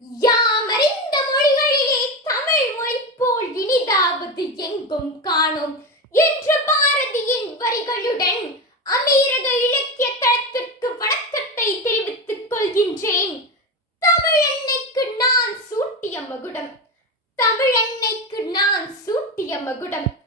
யாமறிந்த மொழிகளிலே தமிழ் மொழி போல் இனிதாவது எங்கும் காணும். என்று பாரதியின் வரிகளுடன் அமீரக இலக்கிய தளத்திற்கு வணக்கத்தை தெரிவித்துக் கொள்கின்றேன். தமிழ் அன்னைக்கு நான் சூட்டிய மகுடம். தமிழ் அன்னைக்கு நான் சூட்டிய மகுடம்.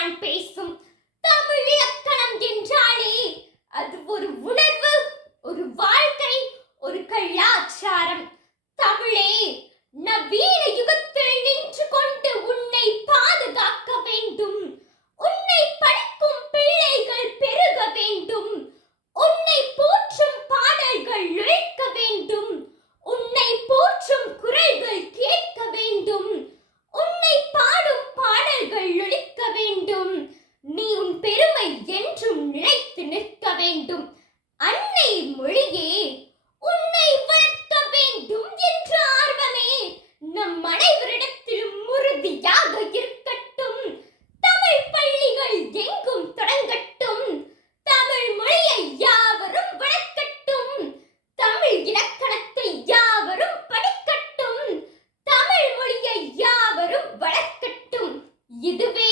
One Piece நிலைத்து நிற்க வேண்டும். அன்னை மொழியே உன்னை வளர்க்க வேண்டும் என்ற ஆர்வமே நம் அனைவரிடத்திலும் உறுதியாக இருக்கட்டும். தமிழ் பள்ளிகள் எங்கும் தொடங்கட்டும். தமிழ் மொழியை யாவரும் வளர்க்கட்டும். தமிழ் இலக்கணத்தை யாவரும் படிக்கட்டும். தமிழ் மொழியை யாவரும் வளர்க்கட்டும். இதுவே